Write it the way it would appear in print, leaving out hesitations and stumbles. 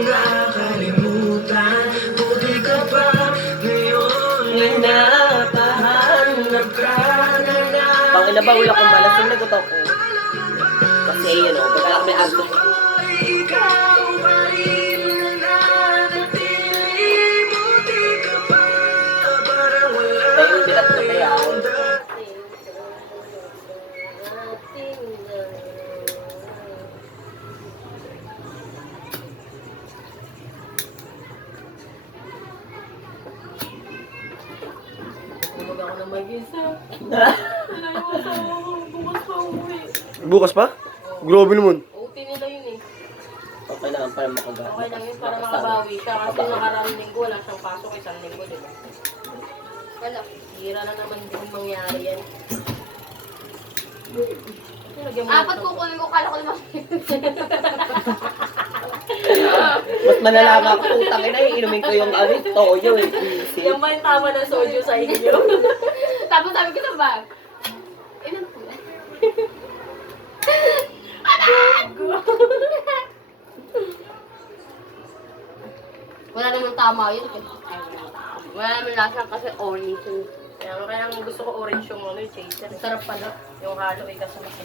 nakalimutan. Buti ka pa ngayon na napahanap ka na lang. Pangina ba, wala kong malas yung nagot ako. Kasi yun o, pagka may agos. Ikaw pa rin na nanatili. Buti ka pa, parang wala Kaya yung bilat ko kaya ako. Tulog ako na mag-isa. Wala yung asawa ko. Bukas pa umuwi. Bukas pa? Grabe naman. OT nila yun eh. Okay lang, para makaga. Okay lang yun para makabawi siya. Kasi nakaraang linggo wala siyang pasok. Isang linggo, di ba? Wala. Hira na naman din mangyari yan. Apat kukunin ko, kala ko naman. Mas malalaga ako kung tangin na inumin ko yung toyo eh. Easy. Yan ba yung tama ng soju sa inyo? Tapos sabi ko sa bag, ilan po? Wala namang tama yun. Wala namang lasa kasi orange yun. Kaya gusto ko orange yung chaser. Sarap pala. Yung halo ay kasama sa